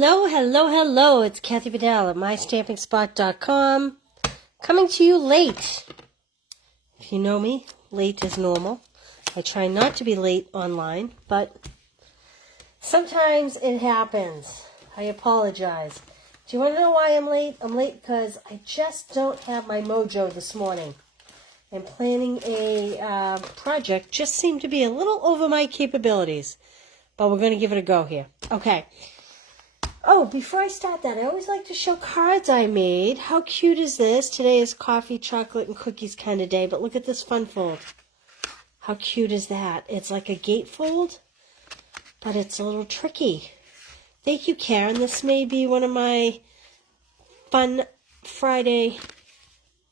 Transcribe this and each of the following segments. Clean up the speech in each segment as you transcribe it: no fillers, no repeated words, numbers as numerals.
Hello, hello, hello. It's Kathy Bedell at MyStampingSpot.com. Coming to you late. If you know me, late is normal. I try not to be late online, but sometimes it happens. I apologize. Do you want to know why I'm late? I'm late because I just don't have my mojo this morning. And planning a project just seemed to be a little over my capabilities. But we're going to give it a go here. Okay. Oh, before I start that, I always like to show cards I made. How cute is this? Today is coffee, chocolate, and cookies kind of day, but look at this fun fold. How cute is that? It's like a gatefold, but it's a little tricky. Thank you, Karen. This may be one of my Fun Friday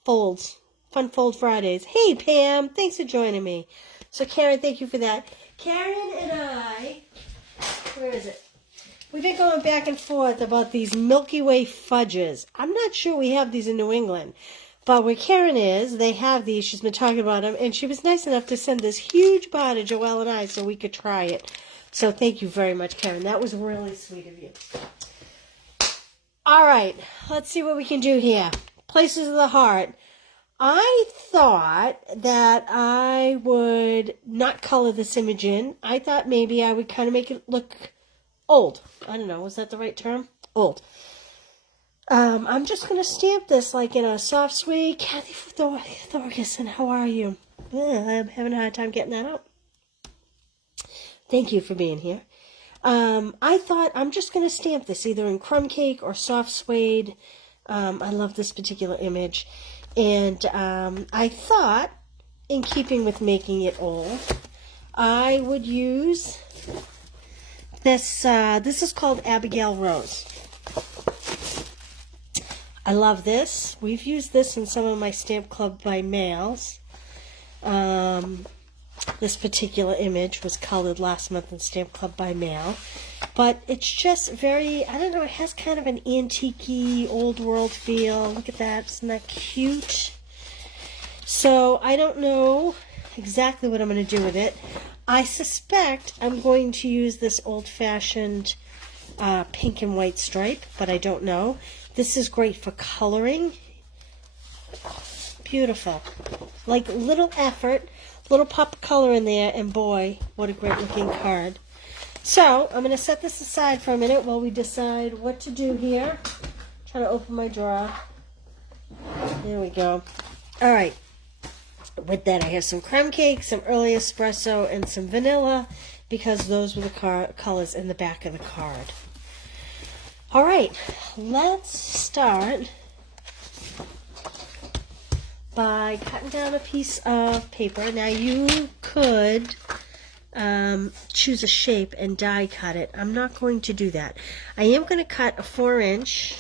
folds. Fun Fold Fridays. Hey, Pam. Thanks for joining me. So, Karen, thank you for that. Karen and I, where is it? We've been going back and forth about these Milky Way fudges. I'm not sure we have these in New England. But where Karen is, they have these. She's been talking about them. And she was nice enough to send this huge bar to Joelle and I so we could try it. So thank you very much, Karen. That was really sweet of you. All right. Let's see what we can do here. Places of the heart. I thought that I would not color this image in. I thought maybe I would kind of make it look old. I don't know. Was that the right term? Old. I'm just going to stamp this like in a soft suede. Kathy Thorgerson, how are you? I'm having a hard time getting that out. Thank you for being here. I thought I'm just going to stamp this either in crumb cake or soft suede. I love this particular image. And I thought, in keeping with making it old, I would use this. This is called Abigail Rose. I love this. We've used this in some of my Stamp Club by mails. This particular image was colored last month in Stamp Club by mail. But it's just very, I don't know, it has kind of an antique-y, old world feel. Look at that. Isn't that cute? So I don't know exactly what I'm going to do with it. I suspect I'm going to use this old-fashioned pink and white stripe, but I don't know. This is great for coloring. Beautiful. Like little effort, little pop of color in there, and boy, what a great looking card. So I'm going to set this aside for a minute while we decide what to do here. Try to open my drawer. There we go. All right. With that, I have some crumb cake, some early espresso, and some vanilla, because those were the colors in the back of the card. All right, let's start by cutting down a piece of paper. Now, you could choose a shape and die cut it. I'm not going to do that. I am going to cut a 4-inch.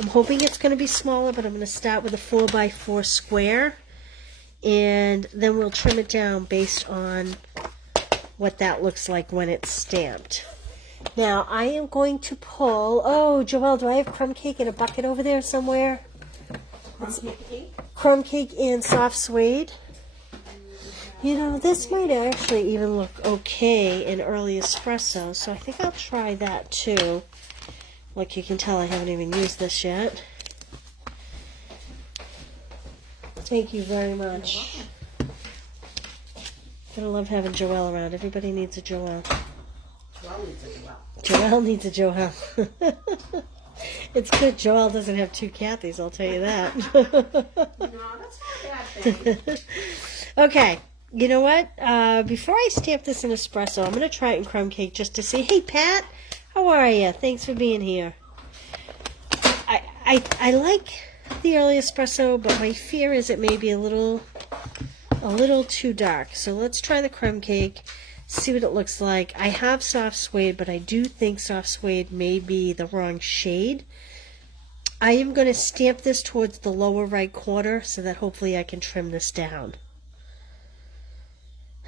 I'm hoping it's going to be smaller, but I'm going to start with a 4x4 square. And then we'll trim it down based on what that looks like when it's stamped. Now, I am going to pull... Oh, Joelle, do I have crumb cake in a bucket over there somewhere? Crumb cake and soft suede. You know, this might actually even look okay in early espresso, so I think I'll try that too. Like you can tell, I haven't even used this yet. Thank you very much. Gonna love having Joelle around. Everybody needs a Joelle. Joelle needs a Joelle. It's good Joelle doesn't have two Kathys, I'll tell you that. No, that's not a bad thing. Okay, you know what? Before I stamp this in espresso, I'm going to try it in crumb cake just to see. Hey, Pat, how are you? Thanks for being here. I like the early espresso, but my fear is it may be a little too dark. So let's try the crumb cake, see what it looks like. I have soft suede, but I do think soft suede may be the wrong shade. I am going to stamp this towards the lower right corner so that hopefully I can trim this down.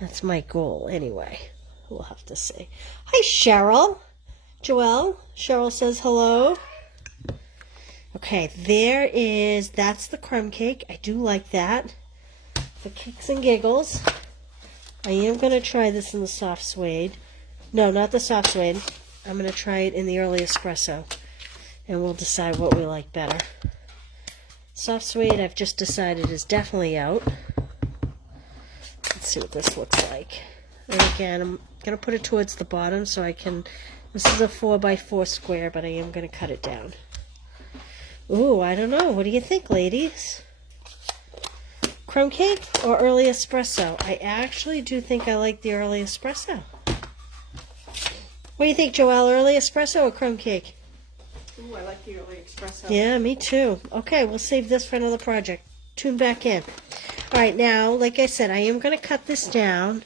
That's my goal anyway. We'll have to see. Hi, Cheryl. Joelle. Cheryl says hello. Okay, that's the crumb cake. I do like that. For kicks and giggles. I am going to try this in the soft suede. No, not the soft suede. I'm going to try it in the early espresso, and we'll decide what we like better. Soft sweet, I've just decided, is definitely out. Let's see what this looks like. And again, I'm going to put it towards the bottom so I can... This is a 4x4 square, but I am going to cut it down. Ooh, I don't know. What do you think, ladies? Crumb cake or early espresso? I actually do think I like the early espresso. What do you think, Joelle? Early espresso or crumb cake? Ooh, I like the early espresso. Yeah, me too. Okay, we'll save this for another project. Tune back in. All right, now, like I said, I am going to cut this down.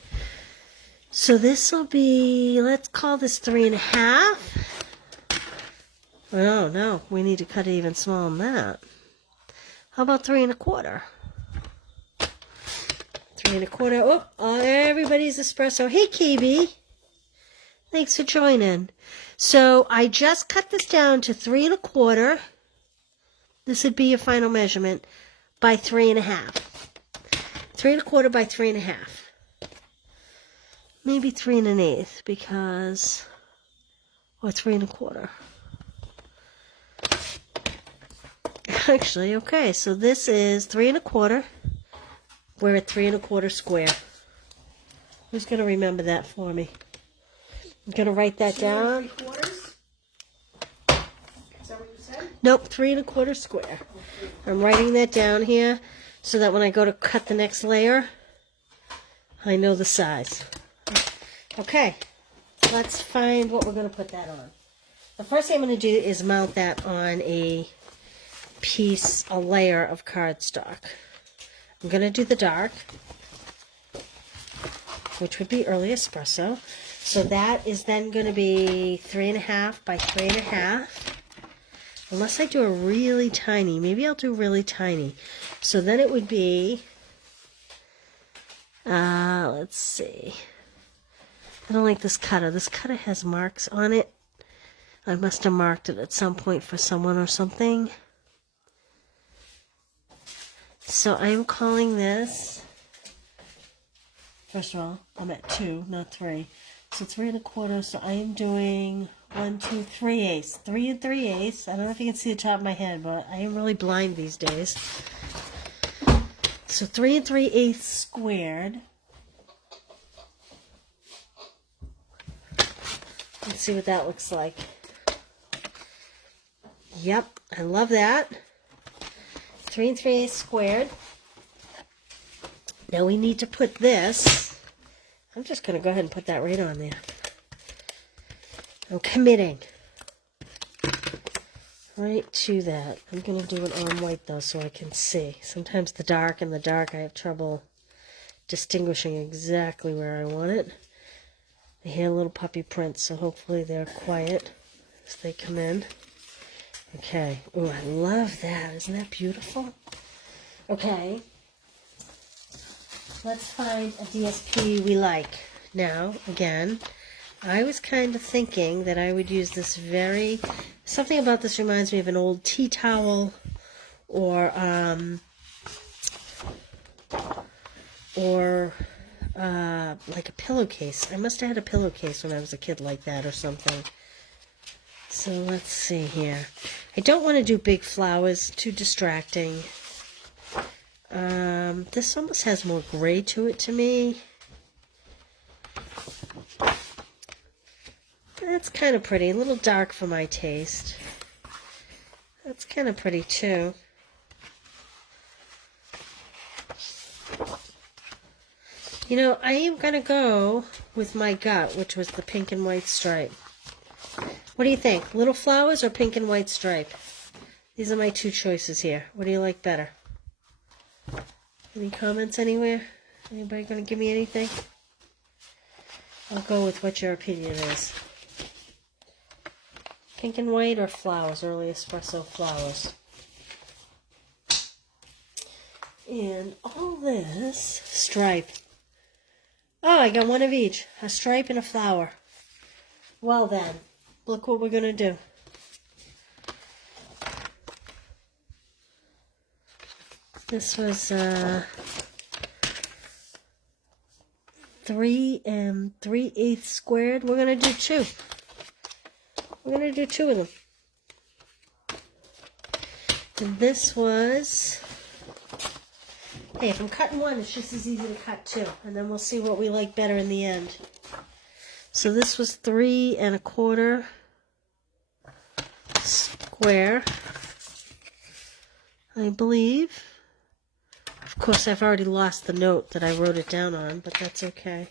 So this will be, let's call this 3.5. Oh, no, we need to cut it even smaller than that. How about 3.25? 3.25. Oh, everybody's espresso. Hey, KB. Thanks for joining. So I just cut this down to 3.25. This would be your final measurement by 3.5. 3.25 by 3.5. Maybe 3.125 because, or 3.25. Actually, okay, so this is 3.25. We're at 3.25 square. Who's going to remember that for me? I'm going to write that down. 3.75? Is that what you said? Nope, 3.25 square. I'm writing that down here so that when I go to cut the next layer, I know the size. Okay, let's find what we're going to put that on. The first thing I'm going to do is mount that on a layer of cardstock. I'm going to do the dark, which would be early espresso. So that is then going to be 3.5 by 3.5. Unless I do a really tiny, maybe I'll do really tiny. So then it would be, let's see. I don't like this cutter. This cutter has marks on it. I must have marked it at some point for someone or something. So I'm calling this, first of all, I'm at 2, not 3. So 3.25, so I am doing 1, 2, 3/8. 3 3/8. I don't know if you can see the top of my head, but I am really blind these days. So 3 3/8 squared. Let's see what that looks like. Yep, I love that. 3 3/8 squared. Now we need to put this. I'm just going to go ahead and put that right on there. I'm committing right to that. I'm going to do it on white though so I can see. Sometimes the dark and the dark I have trouble distinguishing exactly where I want it. I hear little puppy prints, so hopefully they're quiet as they come in. Okay. Ooh, I love that. Isn't that beautiful? Okay. Let's find a DSP we like. Now, again, I was kind of thinking that I would use this something about this reminds me of an old tea towel or like a pillowcase. I must have had a pillowcase when I was a kid like that or something. So let's see here. I don't want to do big flowers, too distracting. This almost has more gray to it to me. That's kind of pretty. A little dark for my taste. That's kind of pretty too. You know, I am going to go with my gut, which was the pink and white stripe. What do you think? Little flowers or pink and white stripe? These are my two choices here. What do you like better? Any comments anywhere? Anybody going to give me anything? I'll go with what your opinion is. Pink and white or flowers? Early espresso flowers. And all this stripe. Oh, I got one of each. A stripe and a flower. Well then, look what we're going to do. This was 3 3/8 squared. We're going to do 2. We're going to do 2 of them. And this was, hey, if I'm cutting one, it's just as easy to cut 2. And then we'll see what we like better in the end. So this was 3 1/4 square, I believe. Of course, I've already lost the note that I wrote it down on, but that's okay.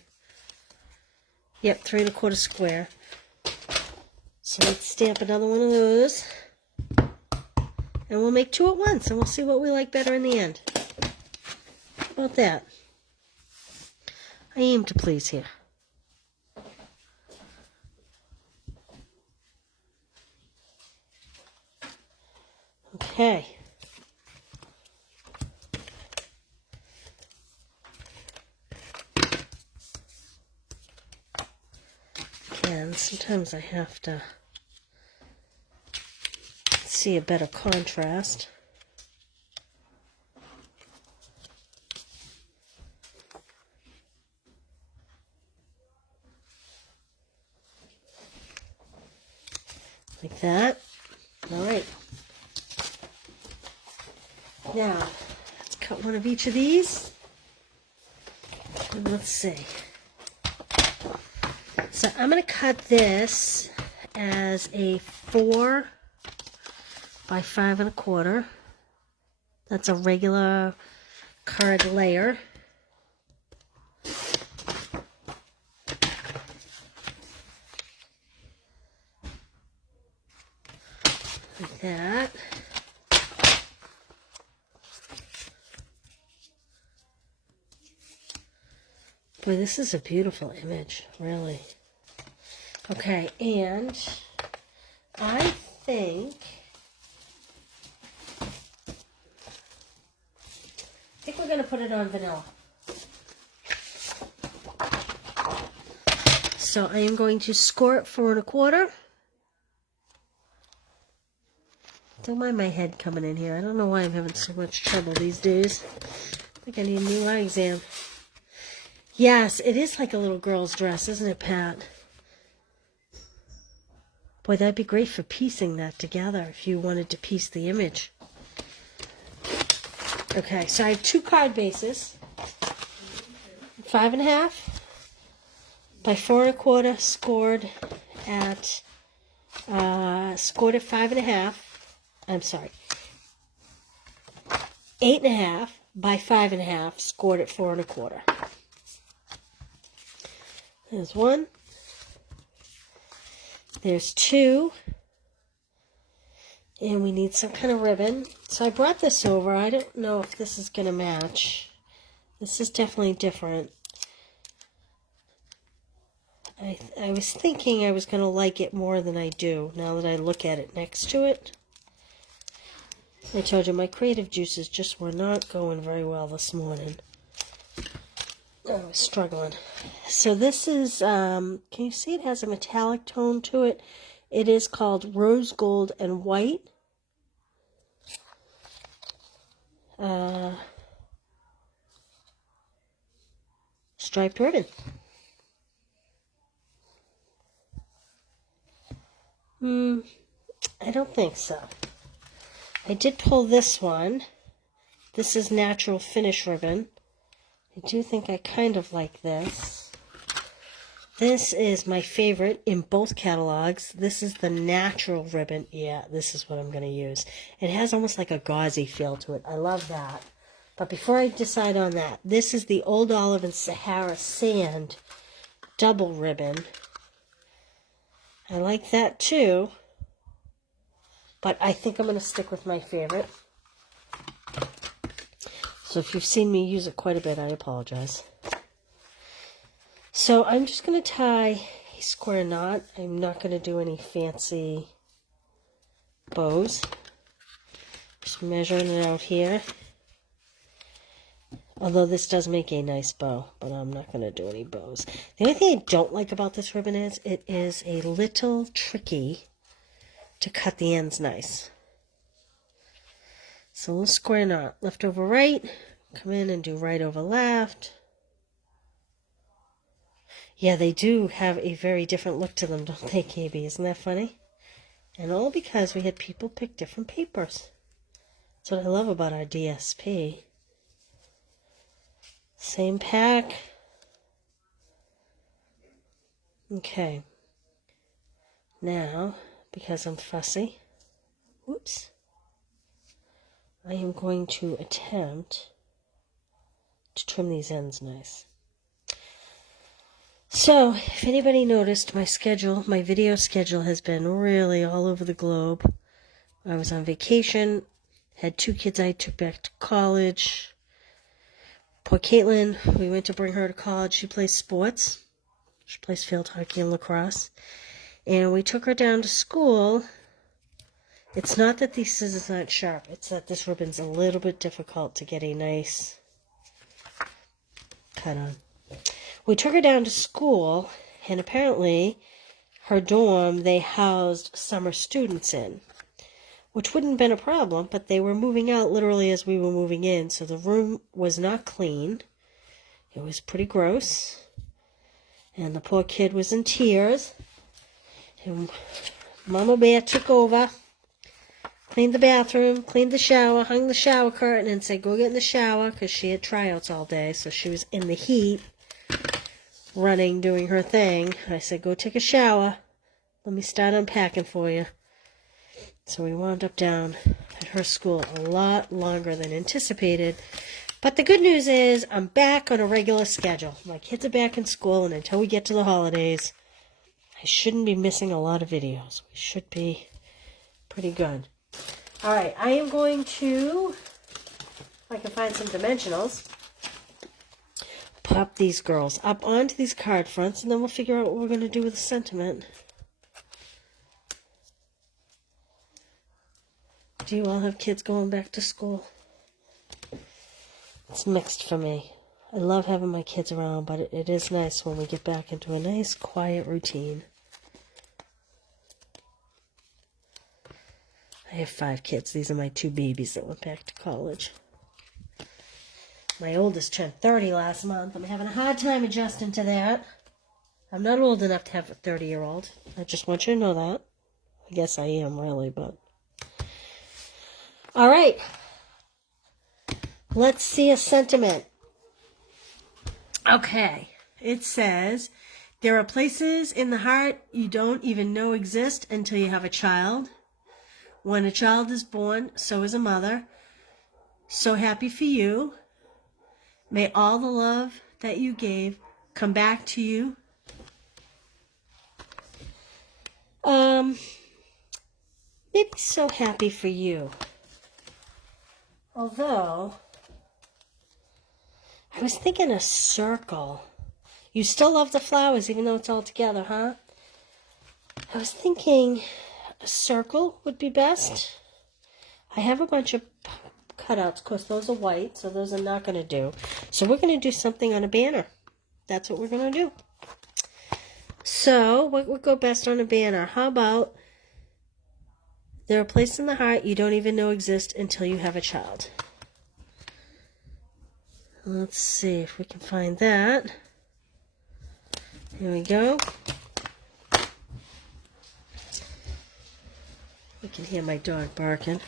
Yep, 3 1/4 square. So let's stamp another one of those. And we'll make 2 at once, and we'll see what we like better in the end. How about that? I aim to please here. Okay. Again, sometimes I have to see a better contrast. Like that. All right. Now, let's cut one of each of these. And let's see. So I'm going to cut this as a 4 by 5 1/4. That's a regular card layer. Like that. Boy, this is a beautiful image, really. Okay, and I think we're going to put it on vanilla. So I am going to score it 4 1/4. Don't mind my head coming in here. I don't know why I'm having so much trouble these days. I think I need a new eye exam. Yes, it is like a little girl's dress, isn't it, Pat? Boy, that'd be great for piecing that together if you wanted to piece the image. Okay, so I have 2 card bases. 5 1/2 by 4 1/4 scored at 5 1/2. I'm sorry. 8 1/2 by 5 1/2 scored at 4 1/4. There's 1. There's 2. And we need some kind of ribbon. So I brought this over. I don't know if this is going to match. This is definitely different. I was thinking I was going to like it more than I do now that I look at it next to it. I told you my creative juices just were not going very well this morning. I was struggling. So this is, can you see it has a metallic tone to it? It is called Rose Gold and White. Striped ribbon. I don't think so. I did pull this one. This is natural finish ribbon. I do think I kind of like this. This is my favorite in both catalogs. This is the natural ribbon. Yeah, this is what I'm going to use. It has almost like a gauzy feel to it. I love that. But before I decide on that, this is the Old Olive and Sahara Sand double ribbon. I like that too. But I think I'm going to stick with my favorite. So if you've seen me use it quite a bit, I apologize. So I'm just going to tie a square knot. I'm not going to do any fancy bows. Just measuring it out here. Although this does make a nice bow, but I'm not going to do any bows. The only thing I don't like about this ribbon is it is a little tricky to cut the ends nice. So a little square knot, left over right, come in and do right over left. Yeah, they do have a very different look to them, don't they, KB? Isn't that funny? And all because we had people pick different papers. That's what I love about our DSP. Same pack. Okay. Now, because I'm fussy, whoops, I am going to attempt to trim these ends nice. So, if anybody noticed, my schedule, my video schedule has been really all over the globe. I was on vacation, had 2 kids I took back to college. Poor Caitlin, we went to bring her to college. She plays sports. She plays field hockey and lacrosse. And we took her down to school. It's not that these scissors aren't sharp. It's that this ribbon's a little bit difficult to get a nice cut on. We took her down to school, and apparently her dorm, they housed summer students in, which wouldn't have been a problem, but they were moving out literally as we were moving in, so the room was not clean. It was pretty gross, and the poor kid was in tears, and Mama Bear took over, cleaned the bathroom, cleaned the shower, hung the shower curtain, and said, go get in the shower, because she had tryouts all day, so she was in the heat, running, doing her thing. I said, go take a shower. Let me start unpacking for you. So we wound up down at her school a lot longer than anticipated. But the good news is I'm back on a regular schedule. My kids are back in school, and until we get to the holidays, I shouldn't be missing a lot of videos. We should be pretty good. All right, I am going to, if I can find some dimensionals, pop these girls up onto these card fronts, and then we'll figure out what we're going to do with the sentiment. Do you all have kids going back to school? It's mixed for me. I love having my kids around, but it is nice when we get back into a nice, quiet routine. I have 5 kids. These are my 2 babies that went back to college. My oldest turned 30 last month. I'm having a hard time adjusting to that. I'm not old enough to have a 30-year-old. I just want you to know that. I guess I am, really, but... All right. Let's see a sentiment. Okay. It says, there are places in the heart you don't even know exist until you have a child. When a child is born, so is a mother. So happy for you. May all the love that you gave come back to you. Maybe so happy for you. Although, I was thinking a circle. You still love the flowers even though it's all together, huh? I was thinking a circle would be best. I have a bunch of cutouts. Of course, those are white, so those are not going to do. So we're going to do something on a banner. That's what we're going to do. So, what would go best on a banner? How about, there are places in the heart you don't even know exist until you have a child. Let's see if we can find that. Here we go. You can hear my dog barking.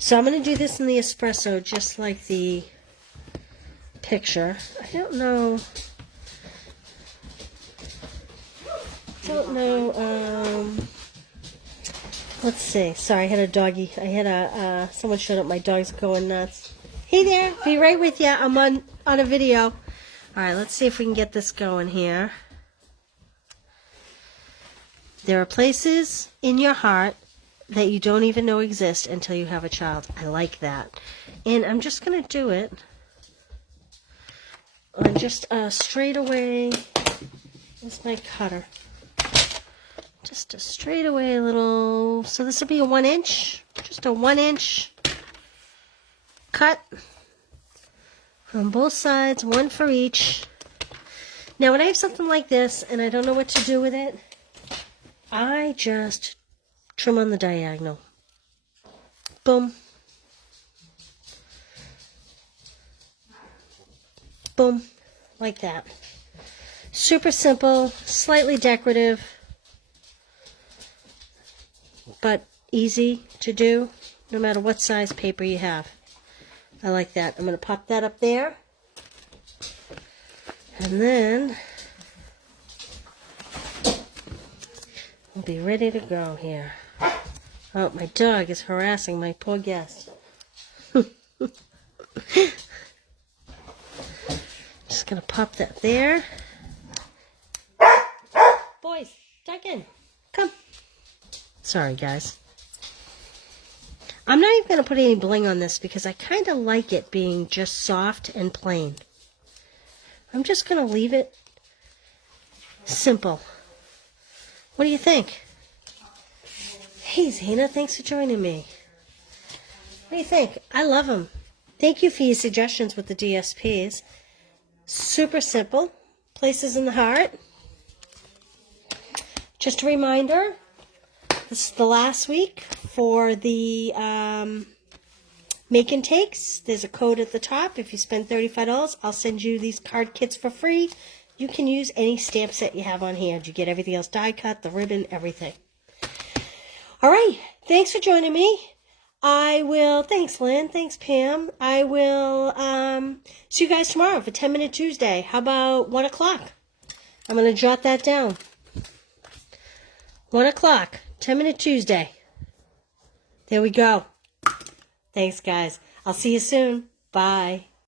So I'm going to do this in the espresso just like the picture. I don't know. Let's see. Sorry, I had a doggy. I had someone showed up. My dog's going nuts. Hey there. Be right with you. I'm on a video. All right, let's see if we can get this going here. There are places in your heart that you don't even know exist until you have a child. I like that. And I'm just going to do it on just a straightaway. Where's my cutter? Just a straightaway little. So this will be a 1 inch. Just a 1 inch cut from both sides, one for each. Now when I have something like this and I don't know what to do with it, I just trim on the diagonal. Boom. Boom. Like that. Super simple, slightly decorative, but easy to do, no matter what size paper you have. I like that. I'm going to pop that up there. And then we'll be ready to go here. Oh, my dog is harassing my poor guest. Just going to pop that there. Boys, duck in. Come. Sorry, guys. I'm not even going to put any bling on this because I kind of like it being just soft and plain. I'm just going to leave it simple. What do you think? Hey, Zena, thanks for joining me. What do you think? I love them. Thank you for your suggestions with the DSPs. Super simple. Places in the heart. Just a reminder, this is the last week for the make and takes. There's a code at the top. If you spend $35, I'll send you these card kits for free. You can use any stamp set you have on hand. You get everything else die cut, the ribbon, everything. All right. Thanks for joining me. Thanks Lynn, thanks Pam. I will see you guys tomorrow for 10-Minute Tuesday. How about 1 o'clock? I'm going to jot that down. 1 o'clock, 10-Minute Tuesday. There we go. Thanks, guys. I'll see you soon. Bye.